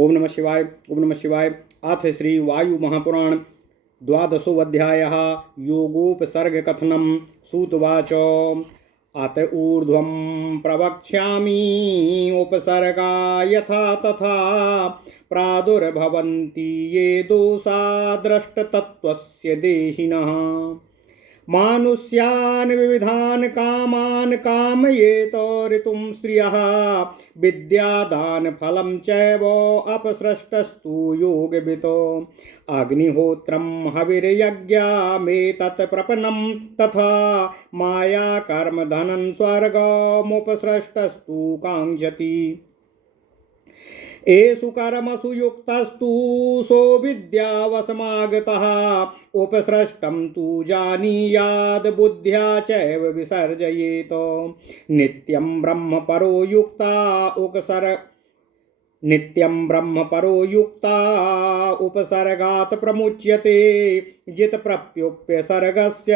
ओम नमः शिवाय। ओम नमः शिवाय। अथ श्री वायु महापुराण द्वादशोऽध्यायः योगोपसर्गकथनं। सूतवाच अत ऊर्ध्वं प्रवक्ष्यामि उपसर्गा यथा तथा प्रादुर्भवन्ति ये दोषा दृष्टतत्त्वस्य देहिनः। मानुष्यान् विविधान् कामान् कामयेत ऋतुं स्त्रियः विद्यादान फलं चैव अपसृष्टस्तु योगवितो। अग्निहोत्रं हविर्यज्ञमेतत् प्रपन्नं तथा माया कर्म धनं स्वर्गमुपसृष्टस्तु काङ्क्षति। एषु कर्मसु युक्तस्तु सो विद्यावसमागतः उपसृष्टं तु जानीयाद् बुद्ध्या चैव विसर्जयेत। नित्यं ब्रह्म परो युक्ता उपसर्गात् प्रमुच्यते। जितप्रप्युपसर्गस्य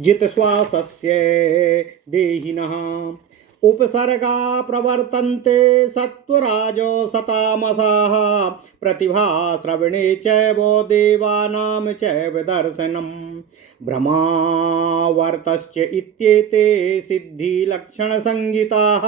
जितश्वासस्य देहिनः। उपसर्गा प्रवर्तन्ते सत्त्वराजसतामसाः प्रतिभा श्रवणे चैव देवानां चैव दर्शनम्। भ्रमावर्तश्च इत्येते सिद्धिलक्षणसंहिताः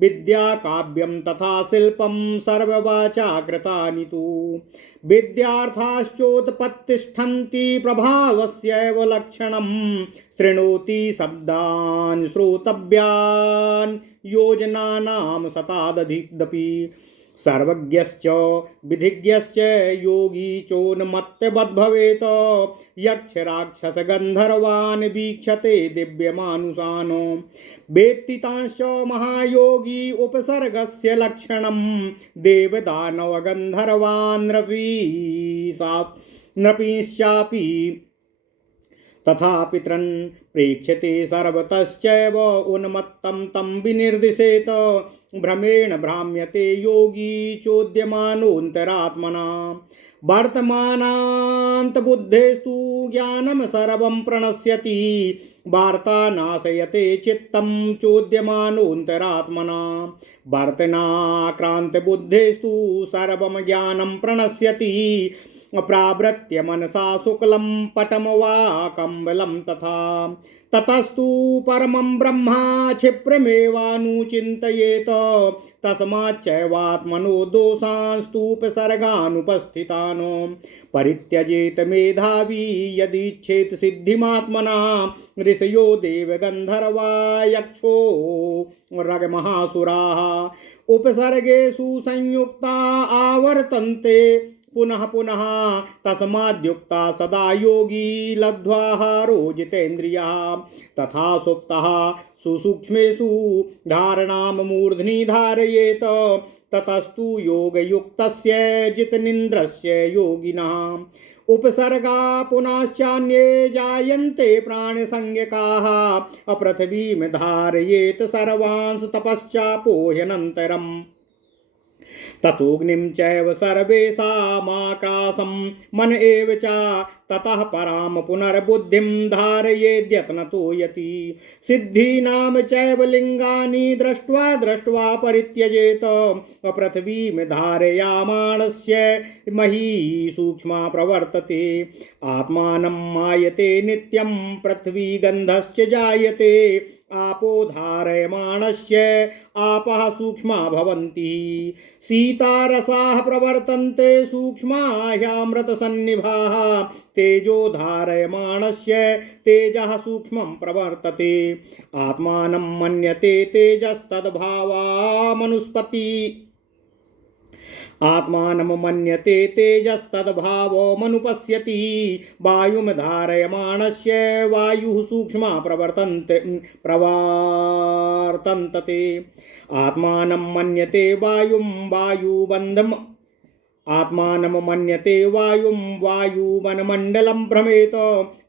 विद्याकाव्यं तथा शिल्पं सर्ववाचा कृतानि तु। विद्यार्थाश्चोत्पत्तिष्ठन्ति प्रभावस्यैव लक्षणं। शृणोति शब्दान् श्रोतव्यान् योजनानां शतादधिदपि। सर्वज्ञश्च विधिज्ञश्च योगी चोन्मत्तवद्भवेत्। यक्षराक्षसगन्धर्वान् वीक्षते दिव्यमानुषान्। वेत्ति तांश्च महायोगी उपसर्गस्य लक्षणं। देवदानवगन्धर्वान् नृपींश्चापि तथा पितरन् प्रेक्ष्यते सर्वतश्चैव उन्मत्तं तं विनिर्दिशेत। भ्रमेण भ्राम्यते योगी चोद्यमानोऽन्तरात्मना। वर्तमानान्तबुद्धेस्तु ज्ञानं सर्वं प्रणश्यति। वार्ता नाशयते चित्तं चोद्यमानोऽन्तरात्मना। वर्तनाक्रान्तबुद्धेस्तु सर्वं ज्ञानं प्रणश्यति। प्रावृत्य मनसा शुक्लं पटम वा कम्बलं तथा। ततस्तु परमं ब्रह्मा क्षिप्रमेवानुचिन्तयेत। तस्माच्चैवात्मनो दोषांस्तूपसर्गानुपस्थितान् परित्यजेत मेधावी यदीच्छेत सिद्धिमात्मना। ऋषयो देवगन्धर्वा यक्षो रगमहासुराः उपसर्गेषु संयुक्ता आवर्तन्ते पुनः पुनः। तस्माद्युक्ता सदा योगी लब्ध्वाहारो जितेन्द्रियः। तथा सुप्तः सुसूक्ष्मेषु धारणां मूर्ध्नि धारयेत। ततस्तु योगयुक्तस्य जितनिन्द्रस्य योगिनः। उपसर्गा पुनश्चान्ये जायन्ते प्राणसंज्ञकाः। अपृथिवीं धारयेत सर्वांश तपश्चापोह्यनन्तरम्। ततोऽग्निं चैव सर्वेषामाकाशं मन एव च। ततः परां पुनर्बुद्धिं धारयेद्यत्नतो यति। सिद्धीनां चैव लिङ्गानि दृष्ट्वा परित्यजेत। पृथिवीं धारयामाणस्य मही सूक्ष्मा प्रवर्तते। आत्मानं मायते नित्यं पृथ्वी गन्धश्च जायते। आपो धारयमाणस्य आपः सूक्ष्मा भवन्ति। शीतारसाः प्रवर्तन्ते सूक्ष्माह्यामृतसन्निभाः। तेजो धारयमाणस्य तेजः सूक्ष्मं प्रवर्तते। आत्मानं मन्यते तेजस्तद्भावामनुस्पति। आत्मानं मन्यते तेजस्तद्भावमनुपश्यति। वायुं धारयमाणस्य वायुः सूक्ष्मा प्रवर्तन्ते। आत्मानं मन्यते वायुं वायुबन्धम्। आत्मानं मन्यते वायुं वायुवनमण्डलं भ्रमेत।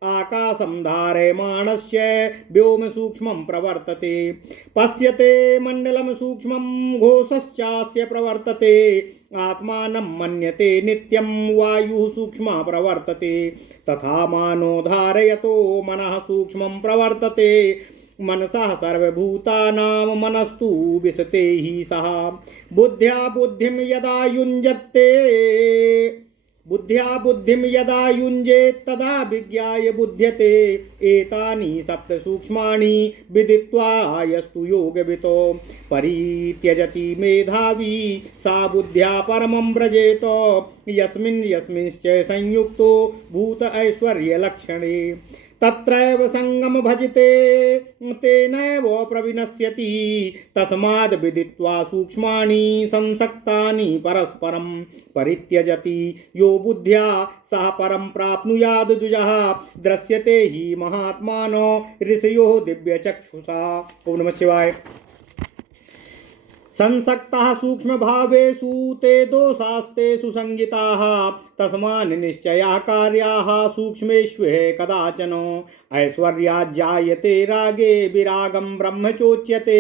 आकाशं धारयमाणस्य व्योम सूक्ष्मं प्रवर्तते। पश्यते मण्डलं सूक्ष्मं घोषश्चास्य प्रवर्तते। आत्मानं मन्यते नित्यं वायुः सूक्ष्मा प्रवर्तते। तथा मानो धारयतो मनः सूक्ष्मं प्रवर्तते। मनसा सर्वभूतानां मनस्तु विशते हि सः बुद्ध्या बुद्धिं यदा युञ्जेत् तदा विज्ञाय बुध्यते एतानि सप्त सूक्ष्माणि विदित्वा यस्तु योगवितो परित्यजति मेधावी सा बुद्ध्या परमं व्रजेत यस्मिंश्च संयुक्तो भूत ऐश्वर्यलक्षणे तत्रैव संगम भजते तेनैव प्रविनश्यति तस्माद् विदित्वा सूक्ष्माणि संसक्तानि परस्परं परित्यजति यो बुद्ध्या सः परं प्राप्नुयाद् द्विजः दृश्यते हि महात्मानो ऋषयो दिव्यचक्षुषा। ओम नमः शिवाय। संसक्ताः सूक्ष्म भावेषु ते दोषास्ते सुसंगिताः तस्मान् निश्चयाः कार्याः सूक्ष्मेष्वेह कदाचन ऐश्वर्याज्जायते रागे विरागं ब्रह्म चोच्यते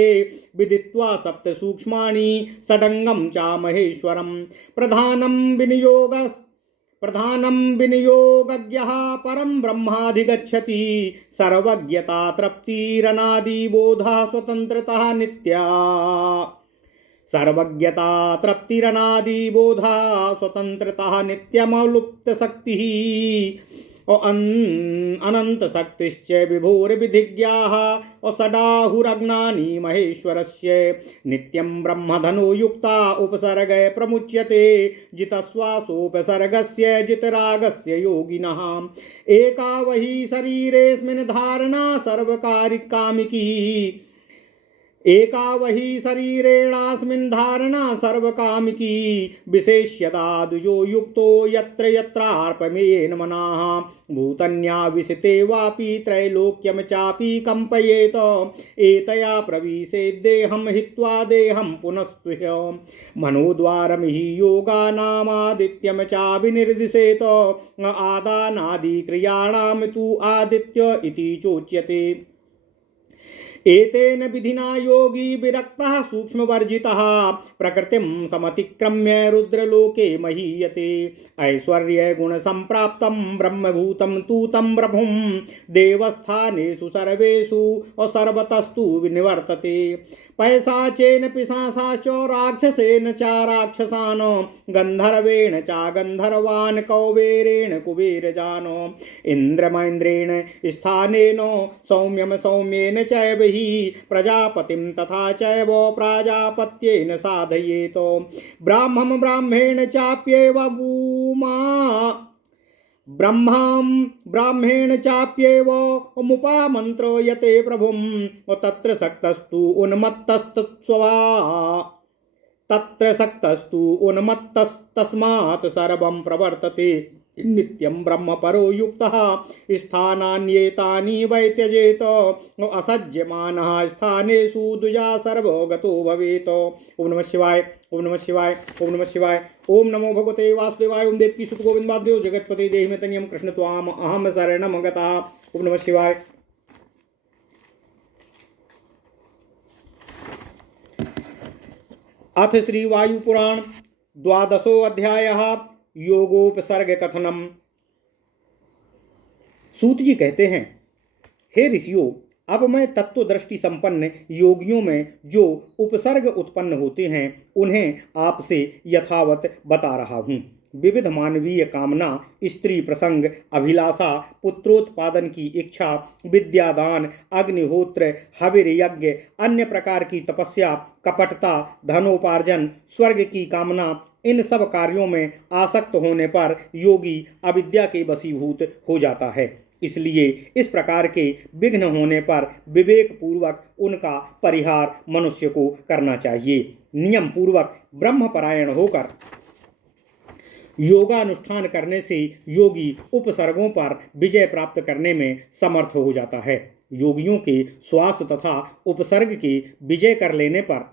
विदित्वा सप्त सूक्ष्माणि षडंगं च महेश्वरं प्रधानं विनियोगज्ञः परं ब्रह्माधिगच्छति सर्वज्ञता तृप्तिरनादिबोधः स्वतन्त्रतः नित्या सर्वज्ञता तृप्तिरनादिबोधा स्वतंत्रता नित्यमलुप्त शक्ति अनंत शक्तिश्च विभोर्विधिज्ञाः षडाहुरग्नानि महेश्वरस्य नित्यं ब्रह्मधनो युक्ता उपसर्ग प्रमुच्यते जितश्वासोपसर्गस्य जितरागस्य योगिनः एका वही शरीरेऽस्मिन् धारणा सर्वकारिकामिकी एका वही शरीरेणास्मिन् धारणा सर्वकामिकी विशेष्यता द्विजो युक्तो यत्र यत्रार्पमेन मनाः भूतन्या विशते वापि त्रैलोक्यं चापि कंपयेत एतया प्रविशेद्देहं हित्वा देहं पुनस्त्वह्य मनोद्वारं हि योगानामादित्यं चाभिनिर्दिशेत आदानादिक्रियाणां तु आदित्य इति चोच्यते एतेन विधिना योगी विरक्तः सूक्ष्मवर्जितः प्रकृतिं समतिक्रम्य रुद्रलोके महीयते ऐश्वर्य गुण संप्राप्तं ब्रह्मभूतं तु तं प्रभुं देवस्थानेषु सर्वेषु सर्वतस्तु विनिवर्तते पैशाचेन पिशाचाश्च राक्षसेन च राक्षसान् गन्धर्वेण च गन्धर्वान् कौबेरेण कुबेरजान् इन्द्रमेन्द्रेण स्थानेन सौम्यं सौम्येन चैव हि प्रजापतिं तथा चैव प्राजापत्येन साधयेत ब्राह्मं ब्राह्मेण चाप्येव ब्राह्मेण चाप्येव मुपामन्त्रयते प्रभुं तत्र सक्तस्तु उन्मत्तस्तस्मात् सर्वं प्रवर्तते नित्यं ब्रह्मपरो युक्तः स्थानान्येतानि वै त्यजेत असज्यमानः स्थानेषु द्विजा सर्वो गतो भवेत्। ओम नमः शिवाय। ओम नमः शिवाय। ओम नमः शिवाय। ओम नमो भगवते वासुदेवाय। ओम देवकी सुख गोविंदादेव जगतपति देहि में तनियम कृष्ण त्वाम अहम शरणम गतः। ओम नमः शिवाय। अथ श्री वायु पुराण द्वादशो अध्यायः योगोपसर्ग कथनम। सूत जी कहते हैं, हे ऋषियों, अब मैं तत्व दृष्टि संपन्न योगियों में जो उपसर्ग उत्पन्न होते हैं उन्हें आपसे यथावत बता रहा हूँ। विविध मानवीय कामना, स्त्री प्रसंग, अभिलाषा, पुत्रोत्पादन की इच्छा, विद्यादान, अग्निहोत्र, हविर यज्ञ, अन्य प्रकार की तपस्या, कपटता, धनोपार्जन, स्वर्ग की कामना, इन सब कार्यों में आसक्त होने पर योगी अविद्या के वशीभूत हो जाता है। इसलिए इस प्रकार के विघ्न होने पर विवेक पूर्वक उनका परिहार मनुष्य को करना चाहिए। नियम पूर्वक ब्रह्मपरायण होकर योगानुष्ठान करने से योगी उपसर्गों पर विजय प्राप्त करने में समर्थ हो जाता है। योगियों के श्वास तथा उपसर्ग के विजय कर लेने पर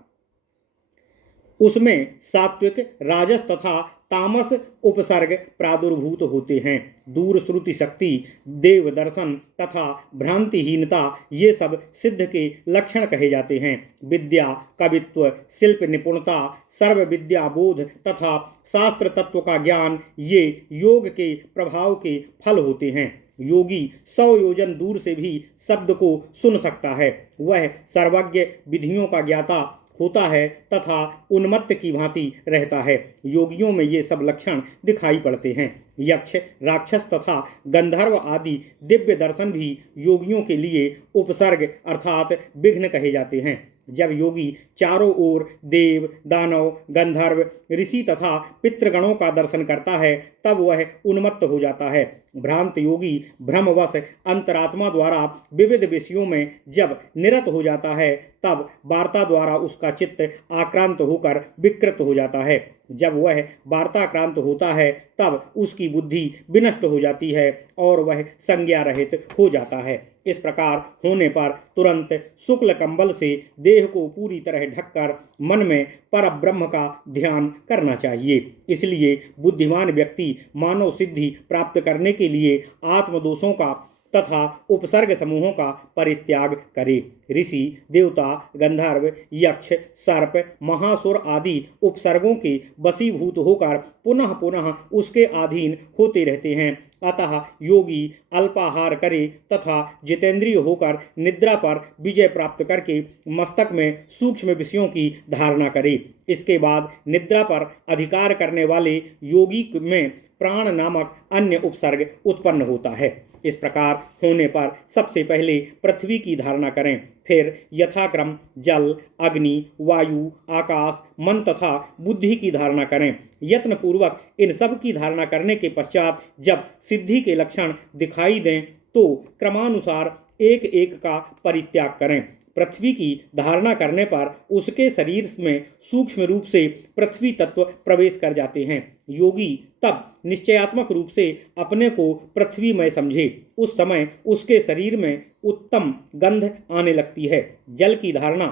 उसमें सात्विक, राजस तथा तामस उपसर्ग प्रादुर्भूत होते हैं। दूर श्रुति शक्ति, देव दर्शन तथा भ्रांतिहीनता ये सब सिद्ध के लक्षण कहे जाते हैं। विद्या, कवित्व, शिल्प निपुणता, सर्व विद्या बोध तथा शास्त्र तत्व का ज्ञान ये योग के प्रभाव के फल होते हैं। योगी 100 योजन दूर से भी शब्द को सुन सकता है। वह सर्वज्ञ, विधियों का ज्ञाता होता है तथा उन्मत्त की भांति रहता है। योगियों में ये सब लक्षण दिखाई पड़ते हैं। यक्ष, राक्षस तथा गंधर्व आदि दिव्य दर्शन भी योगियों के लिए उपसर्ग अर्थात विघ्न कहे जाते हैं। जब योगी चारों ओर देव, दानव, गंधर्व, ऋषि तथा पितृगणों का दर्शन करता है तब वह उन्मत्त हो जाता है। भ्रांत योगी भ्रमवश अंतरात्मा द्वारा विविध विषयों में जब निरत हो जाता है तब वार्ता द्वारा उसका चित्त आक्रांत होकर विकृत हो जाता है। जब वह वार्ताक्रांत होता है तब उसकी बुद्धि विनष्ट हो जाती है और वह संज्ञा रहित हो जाता है। इस प्रकार होने पर तुरंत शुक्ल कंबल से देह को पूरी तरह ढककर मन में परब्रह्म का ध्यान करना चाहिए। इसलिए बुद्धिमान व्यक्ति मानव सिद्धि प्राप्त करने के लिए आत्मदोषों का तथा उपसर्ग समूहों का परित्याग करे। ऋषि, देवता, गंधर्व, यक्ष, सर्प, महासुर आदि उपसर्गों के वशीभूत होकर पुनः पुनः उसके अधीन होते रहते हैं। अतः योगी अल्पाहार करे तथा जितेंद्रिय होकर निद्रा पर विजय प्राप्त करके मस्तक में सूक्ष्म विषयों की धारणा करे। इसके बाद निद्रा पर अधिकार करने वाले योगी में प्राण नामक अन्य उपसर्ग उत्पन्न होता है। इस प्रकार होने पर सबसे पहले पृथ्वी की धारणा करें, फिर यथाक्रम जल, अग्नि, वायु, आकाश, मन तथा बुद्धि की धारणा करें। यत्नपूर्वक इन सब की धारणा करने के पश्चात जब सिद्धि के लक्षण दिखाई दें तो क्रमानुसार एक एक का परित्याग करें। पृथ्वी की धारणा करने पर उसके शरीर में सूक्ष्म रूप से पृथ्वी तत्व प्रवेश कर जाते हैं। योगी तब निश्चयात्मक रूप से अपने को पृथ्वीमय समझे। उस समय उसके शरीर में उत्तम गंध आने लगती है। जल की धारणा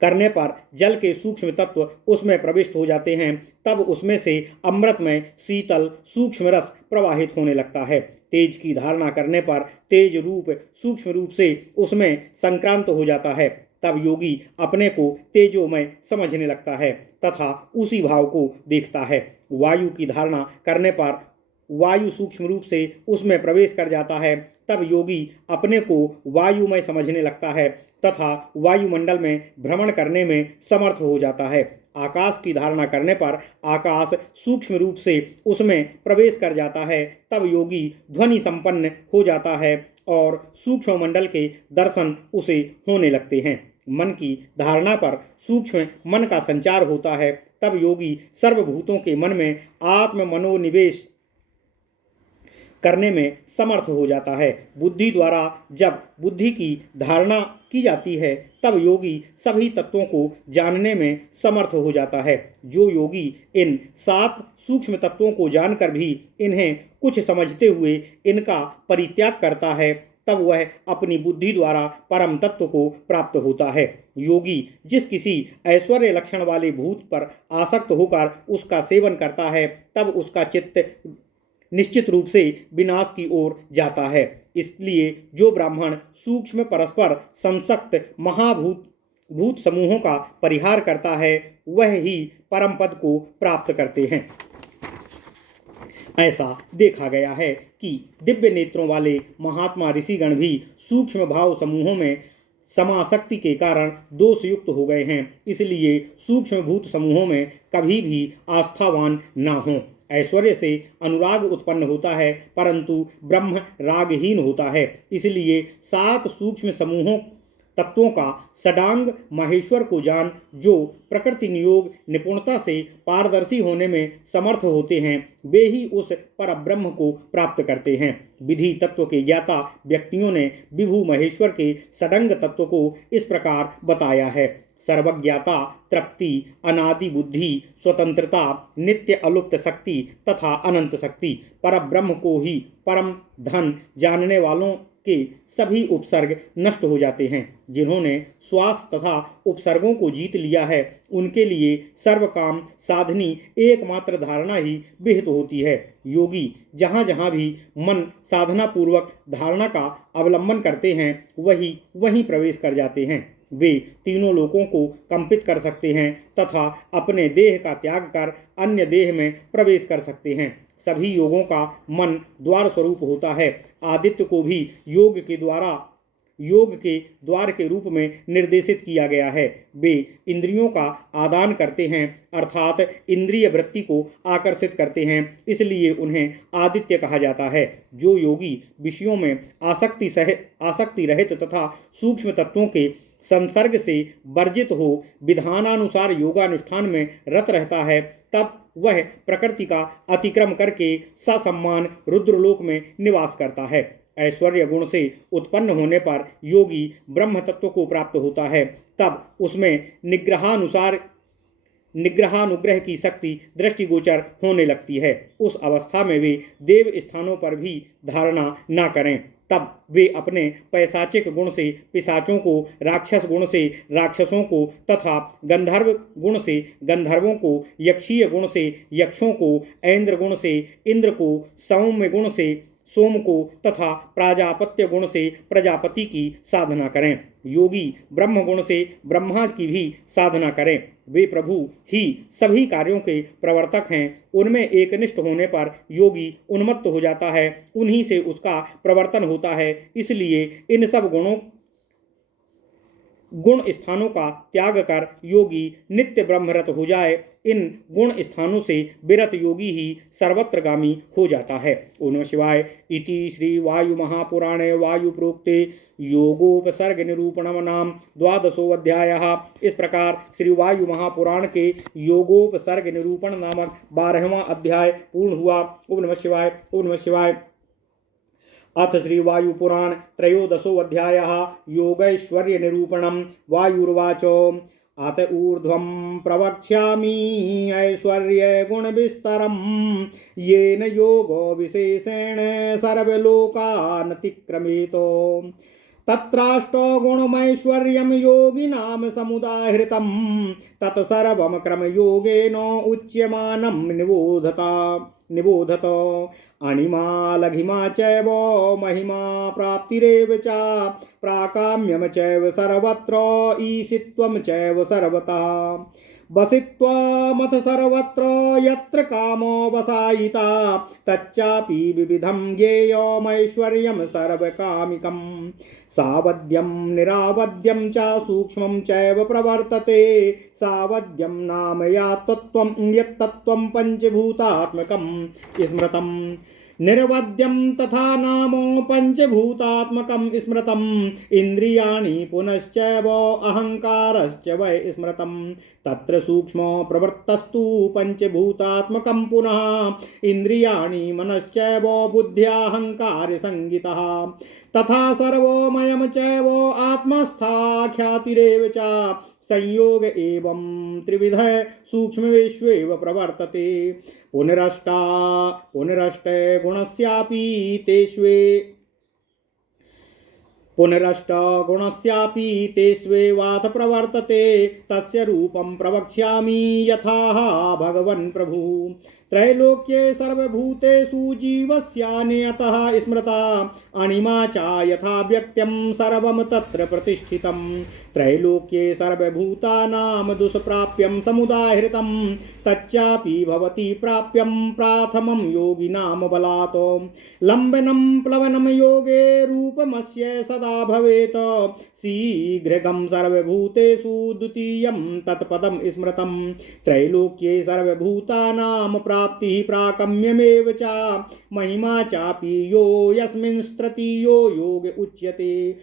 करने पर जल के सूक्ष्म तत्व उसमें प्रविष्ट हो जाते हैं। तब उसमें से अमृत में शीतल सूक्ष्म रस प्रवाहित होने लगता है। तेज की धारणा करने पर तेज रूप सूक्ष्म रूप से उसमें संक्रांत हो जाता है। तब योगी अपने को तेजोमय समझने लगता है तथा उसी भाव को देखता है। वायु की धारणा करने पर वायु सूक्ष्म रूप से उसमें प्रवेश कर जाता है। तब योगी अपने को वायुमय समझने लगता है तथा वायुमंडल में भ्रमण करने में समर्थ हो जाता है। आकाश की धारणा करने पर आकाश सूक्ष्म रूप से उसमें प्रवेश कर जाता है। तब योगी ध्वनि संपन्न हो जाता है और सूक्ष्म मंडल के दर्शन उसे होने लगते हैं। मन की धारणा पर सूक्ष्म मन का संचार होता है। तब योगी सर्वभूतों के मन में आत्म मनोनिवेश करने में समर्थ हो जाता है। बुद्धि द्वारा जब बुद्धि की धारणा की जाती है तब योगी सभी तत्वों को जानने में समर्थ हो जाता है। जो योगी इन 7 सूक्ष्म तत्वों को जानकर भी इन्हें कुछ समझते हुए इनका परित्याग करता है तब वह अपनी बुद्धि द्वारा परम तत्व को प्राप्त होता है। योगी जिस किसी ऐश्वर्य लक्षण वाले भूत पर आसक्त होकर उसका सेवन करता है तब उसका चित्त निश्चित रूप से विनाश की ओर जाता है। इसलिए जो ब्राह्मण सूक्ष्म परस्पर संसक्त भूत समूहों का परिहार करता है वह ही परम पद को प्राप्त करते हैं। ऐसा देखा गया है कि दिव्य नेत्रों वाले महात्मा ऋषिगण भी सूक्ष्म भाव समूहों में समासक्ति के कारण दोषयुक्त हो गए हैं। इसलिए सूक्ष्म भूत समूहों में कभी भी आस्थावान न हों। ऐश्वर्य से अनुराग उत्पन्न होता है परंतु ब्रह्म रागहीन होता है। इसलिए 7 सूक्ष्म समूहों तत्वों का षडांग महेश्वर को जान जो प्रकृति नियोग निपुणता से पारदर्शी होने में समर्थ होते हैं वे ही उस परब्रह्म को प्राप्त करते हैं। विधि तत्व के ज्ञाता व्यक्तियों ने विभु महेश्वर के षडंग तत्व को इस प्रकार बताया है। सर्वज्ञाता, तृप्ति, अनादि बुद्धि, स्वतंत्रता, नित्य अलुप्त शक्ति तथा अनंत शक्ति। परब्रह्म को ही परम धन जानने वालों के सभी उपसर्ग नष्ट हो जाते हैं। जिन्होंने श्वास तथा उपसर्गों को जीत लिया है उनके लिए सर्वकाम साधनी एकमात्र धारणा ही विहित होती है। योगी जहाँ जहाँ भी मन साधना पूर्वक धारणा का अवलंबन करते हैं वहीं प्रवेश कर जाते हैं। वे तीनों लोकों को कंपित कर सकते हैं तथा अपने देह का त्याग कर अन्य देह में प्रवेश कर सकते हैं। सभी योगों का मन द्वार स्वरूप होता है। आदित्य को भी योग के द्वार के रूप में निर्देशित किया गया है। वे इंद्रियों का आदान करते हैं, अर्थात इंद्रिय वृत्ति को आकर्षित करते हैं, इसलिए उन्हें आदित्य कहा जाता है। जो योगी विषयों में आसक्ति रहित तथा सूक्ष्म तत्वों के संसर्ग से वर्जित हो विधानानुसार योगानुष्ठान में रत रहता है, तब वह प्रकृति का अतिक्रम करके ससम्मान रुद्रलोक में निवास करता है। ऐश्वर्य गुण से उत्पन्न होने पर योगी ब्रह्म तत्व को प्राप्त होता है। तब उसमें निग्रहानुग्रह की शक्ति दृष्टिगोचर होने लगती है। उस अवस्था में वे देव स्थानों पर भी धारणा न करें। तब वे अपने पैशाचिक गुण से पिशाचों को, राक्षस गुण से राक्षसों को तथा गंधर्व गुण से गंधर्वों को, यक्षीय गुण से यक्षों को, ऐन्द्र गुण से इंद्र को, सौम्य गुण से सोम को तथा प्राजापत्य गुण से प्रजापति की साधना करें। योगी ब्रह्म गुण से ब्रह्मा की भी साधना करें। वे प्रभु ही सभी कार्यों के प्रवर्तक हैं। उनमें एकनिष्ठ होने पर योगी उन्मत्त हो जाता है, उन्हीं से उसका प्रवर्तन होता है। इसलिए इन सब गुण स्थानों का त्याग कर योगी नित्य ब्रह्मरत हो जाए। इन गुण स्थानों से विरत योगी ही सर्वत्रगामी हो जाता है। ओम नमः शिवाय। इति श्री वायु महापुराणे वायु प्रोक्ते योगोपसर्ग निरूपणम नाम 12वां अध्याय। इस प्रकार श्री वायु महापुराण के योगोपसर्ग निरूपण नामक 12वां अध्याय पूर्ण हुआ। ओम नमः शिवाय। ओम नमः शिवाय। अथ श्री वायुपुराण 13वां अध्याय योगैश्वर्य निरूपणम। वायुर्वाच अत ऊर्ध्वं प्रवक्ष्यामि ऐश्वर्य गुण विस्तरम येन योगो विशेषेण सर्वलोकानतिक्रमेतो। तत्राष्टो गुणमैश्वर्यं योगिनां समुदाहृतं तत्सर्वं क्रमयोगेन उच्यमानं निबोधत। अणिमा लघिमा चैव महिमा प्राप्तिरेव च प्राकाम्यं चैव सर्वत्र ईशित्वं चैव सर्वतः। वसित्वमथ सर्वत्र यत्र कामो वसायिता तच्चापि विविधं ज्ञेयमैश्वर्यं सर्वकामिकं। सावध्यं निरावध्यं च सूक्ष्मं चैव प्रवर्तते। सावध्यं नाम यत्तत्त्वं पंचभूतात्मकं स्मृतम्। निर्वध्यं तथा नामो पंचभूतात्मकं स्मृतम्। इन्द्रियाणि पुनश्चैव अहंकारश्च वै स्मृतम्। तत्र सूक्ष्म प्रवृत्तस्तु पंचभूतात्मकं पुनः। इन्द्रियाणि मनश्चैव बुद्ध्याहंकार संगितः। तथा सर्वमयं चैव आत्मस्थाख्यातिरेव च। संयोग एवं त्रिविध सूक्ष्म विश्वेव प्रवर्तते। पुनरष्ट गुणस्यापि तेष्वेवाथ प्रवर्तते। तस्य रूपं प्रवक्ष्यामि यथा भगवन् प्रभु। त्रैलोक्ये सर्वभूतेषु जीवस्यान्यतः स्मृता। अणिमा च यथा व्यक्त्यं सर्वं तत्र प्रतिष्ठितं। त्रैलोक्ये सर्वभूतानां दुष्प्राप्यं समुदाहृतं तच्चापि भवति प्राप्यं प्रथमं योगिनां बलात्। लम्बनं प्लवनं योगे रूपमस्य सदा भवेत्। शीघ्रगं सर्वभूतेषु द्वितीयं तत्पदं स्मृतं। त्रैलोक्ये सर्वभूतानां प्राप्तिः प्राकम्यमेव च। महिमा चापि यो यस्मिन् तृतीयो योग उच्यते।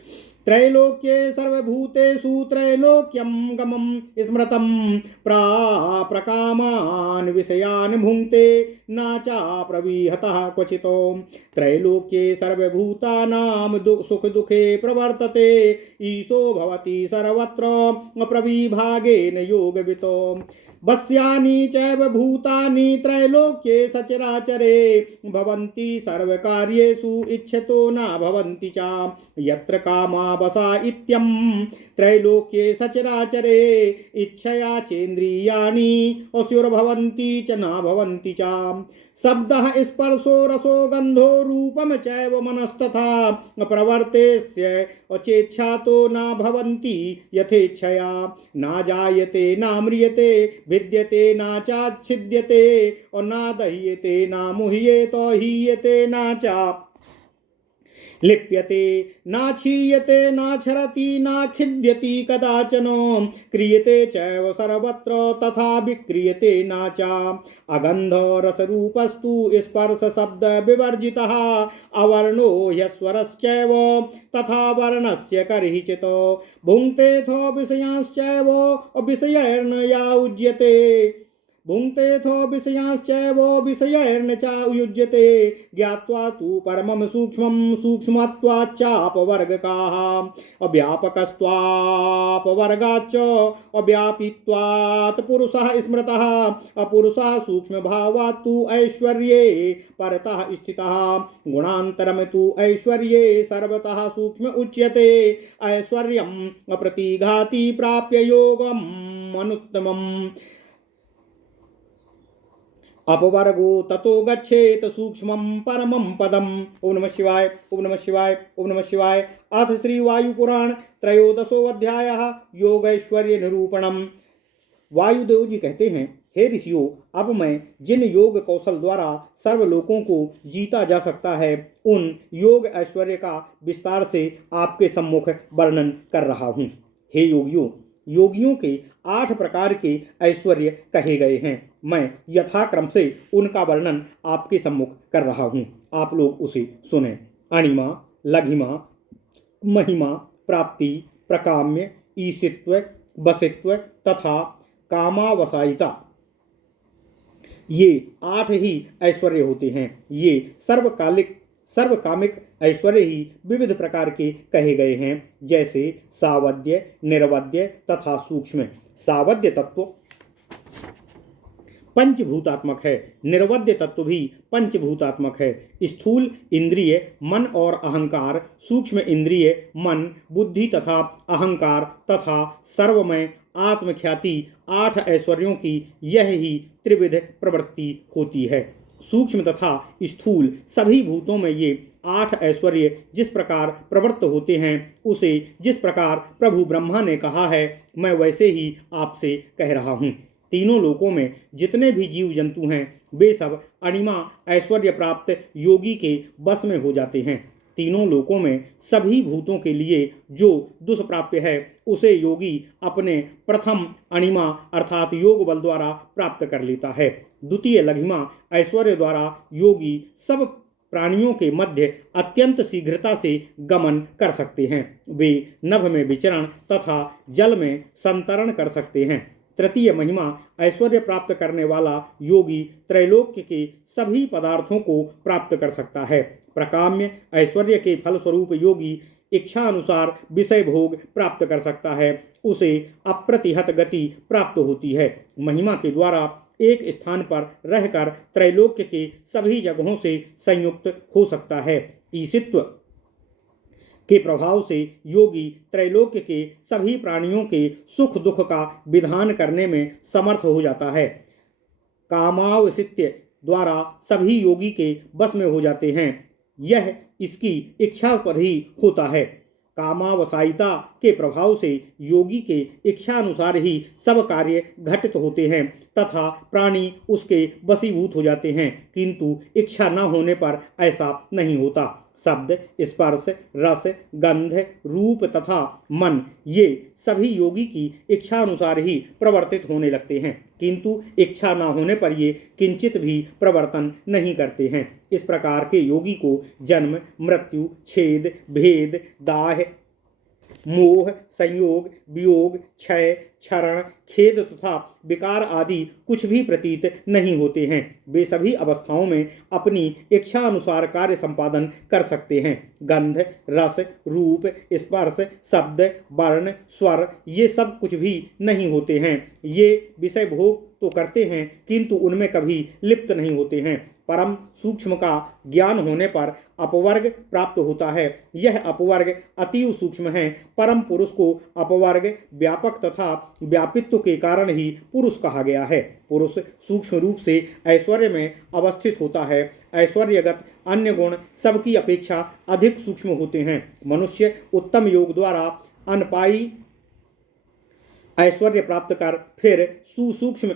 त्रैलोक्ये सर्वभूतेषु त्रैलोक्यं गमं स्मृतं। प्रकामान् विषयान् भुङ्क्ते न च प्रविहतः क्वचितो। त्रैलोक्ये सर्वभूतानां सुख दुखे प्रवर्तते। ईशो भवति सर्वत्र प्रविभागेन योगवितो। वस्यानि चैव भूतानि त्रैलोक्ये सचराचरे। भवन्ति सर्वकार्येषु इच्छतो न भवन्ति च। यत्र कामा समावसा इत्यम त्रैलोक्ये सचराचरे इच्छया चेन्द्रियाणि अस्युर्भवन्ति च न भवन्ति च शब्दः स्पर्शो रसो गन्धो रूपं चैव मनस्तथा प्रवर्तेस्य चेच्छा तो न भवन्ति यथेच्छया न जायते न म्रियते भिद्यते न चाच्छिद्यते और न दह्यते न मुह्येत हीयते न च लिप्यते न क्षीयते न क्षरति न खिद्यति कदाचन क्रियते चैव सर्वत्र तथा विक्रियते न च अगन्ध रसरूपस्तु स्पर्श शब्द विवर्जितः अवर्णो ह्यस्वरश्चैव तथा वर्णस्य कर्हिचित् भुङ्क्तेऽथो विषयांश्चैव विषयैर्न यायुज्यते भुङ्क्तेऽथो विषयांश्चैव विषयैर्न चायुज्यते ज्ञात्वा तु परमं सूक्ष्मं सूक्ष्मत्वाच्चापवर्गकाः अव्यापकस्त्वापवर्गाच्च अव्यापित्वात् पुरुषः स्मृतः अपुरुषः सूक्ष्मभावात् तु ऐश्वर्ये परतः स्थितः गुणान्तरं तु ऐश्वर्ये सर्वतः सूक्ष्म उच्यते ऐश्वर्यम् अप्रतिघाति प्राप्य योगम् अनुत्तमम् अपवर्गो ततो गच्छेत सूक्ष्मं परमं पदम। ओम नमः शिवाय, ओम नमः शिवाय, ओम नमः शिवाय। अथ श्री वायुपुराण त्रयोदशोऽध्यायः योगैश्वर्य निरूपणम्। वायुदेव जी कहते हैं, हे ऋषियों, अब मैं जिन योग कौशल द्वारा सर्वलोकों को जीता जा सकता है उन योग ऐश्वर्य का विस्तार से आपके सम्मुख वर्णन कर रहा हूँ। हे योगियों, योगियों के 8 प्रकार के ऐश्वर्य कहे गए हैं। मैं यथाक्रम से उनका वर्णन आपके सम्मुख कर रहा हूँ, आप लोग उसे सुने। अणिमा, लघिमा, महिमा, प्राप्ति, प्रकाम्य, ईशित्व, बसित्व तथा कामावसायिता, ये 8 ही ऐश्वर्य होते हैं। ये सर्वकामिक ऐश्वर्य ही विविध प्रकार के कहे गए हैं, जैसे सावध्य, निर्वध्य तथा सूक्ष्म। सावध्य तत्व पंचभूतात्मक है, निर्वध्य तत्व भी पंचभूतात्मक है। स्थूल इंद्रिय मन और अहंकार, सूक्ष्म इंद्रिय मन, बुद्धि तथा अहंकार तथा सर्वमय आत्मख्याति 8 ऐश्वर्यों की यह ही त्रिविध प्रवृत्ति होती है। सूक्ष्म तथा स्थूल सभी भूतों में ये 8 ऐश्वर्य जिस प्रकार प्रवृत्त होते हैं, उसे जिस प्रकार प्रभु ब्रह्मा ने कहा है, मैं वैसे ही आपसे कह रहा हूँ। तीनों लोकों में जितने भी जीव जंतु हैं, वे सब अणिमा ऐश्वर्य प्राप्त योगी के बस में हो जाते हैं। तीनों लोकों में सभी भूतों के लिए जो दुष्प्राप्य है, उसे योगी अपने प्रथम अणिमा अर्थात योग बल द्वारा प्राप्त कर लेता है। द्वितीय लघिमा ऐश्वर्य द्वारा योगी सब प्राणियों के मध्य अत्यंत शीघ्रता से गमन कर सकते हैं। वे नभ में विचरण तथा जल में संतरण कर सकते हैं। तृतीय महिमा ऐश्वर्य प्राप्त करने वाला योगी त्रैलोक्य के सभी पदार्थों को प्राप्त कर सकता है। प्रकाम्य ऐश्वर्य के फलस्वरूप योगी इच्छा अनुसार विषय भोग प्राप्त कर सकता है, उसे अप्रतिहत गति प्राप्त होती है। महिमा के द्वारा एक स्थान पर रहकर त्रैलोक्य के सभी जगहों से संयुक्त हो सकता है। ईशित्व के प्रभाव से योगी त्रैलोक्य के सभी प्राणियों के सुख दुख का विधान करने में समर्थ हो जाता है। कामावसित्य द्वारा सभी योगी के बस में हो जाते हैं। यह इसकी इच्छा पर ही होता है। कामावसायिता के प्रभाव से योगी के इच्छा अनुसार ही सब कार्य घटित होते हैं तथा प्राणी उसके वशीभूत हो जाते हैं, किंतु इच्छा न होने पर ऐसा नहीं होता। शब्द, स्पर्श, रस, गंध, रूप तथा मन ये सभी योगी की इच्छा अनुसार ही प्रवर्तित होने लगते हैं, किंतु इच्छा न होने पर ये किंचित भी प्रवर्तन नहीं करते हैं। इस प्रकार के योगी को जन्म, मृत्यु, छेद, भेद, दाह, मोह, संयोग, वियोग, क्षय, क्षरण, खेद तथा विकार आदि कुछ भी प्रतीत नहीं होते हैं। वे सभी अवस्थाओं में अपनी इच्छा अनुसार कार्य संपादन कर सकते हैं। गंध, रस, रूप, स्पर्श, शब्द, वर्ण, स्वर ये सब कुछ भी नहीं होते हैं। ये विषय भोग तो करते हैं, किंतु उनमें कभी लिप्त नहीं होते हैं। परम सूक्ष्म का ज्ञान होने पर अपवर्ग प्राप्त होता है। यह अपवर्ग अतीव सूक्ष्म है। परम पुरुष को अपवर्ग व्यापक तथा व्यापित्व के कारण ही पुरुष कहा गया है। पुरुष सूक्ष्म रूप से ऐश्वर्य में अवस्थित होता है। ऐश्वर्यगत अन्य गुण सबकी अपेक्षा अधिक सूक्ष्म होते हैं। मनुष्य उत्तम योग द्वारा अनपाई ऐश्वर्य प्राप्त कर फिर सुसूक्ष्म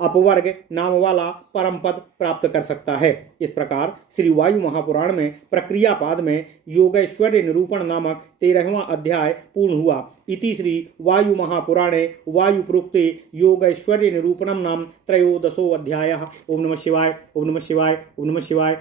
अपवर्ग नाम वाला परम पद प्राप्त कर सकता है। इस प्रकार श्री वायु महापुराण में प्रक्रियापाद में योगैश्वर्य निरूपण नामक 13वां अध्याय पूर्ण हुआ। इति श्री वायु महापुराणे वायु प्रोक्ते योगैश्वर्य निरूपणम नाम त्रयोदशो अध्यायः। ओम नमः शिवाय, ओम नमः शिवाय, ओम नमः शिवाय।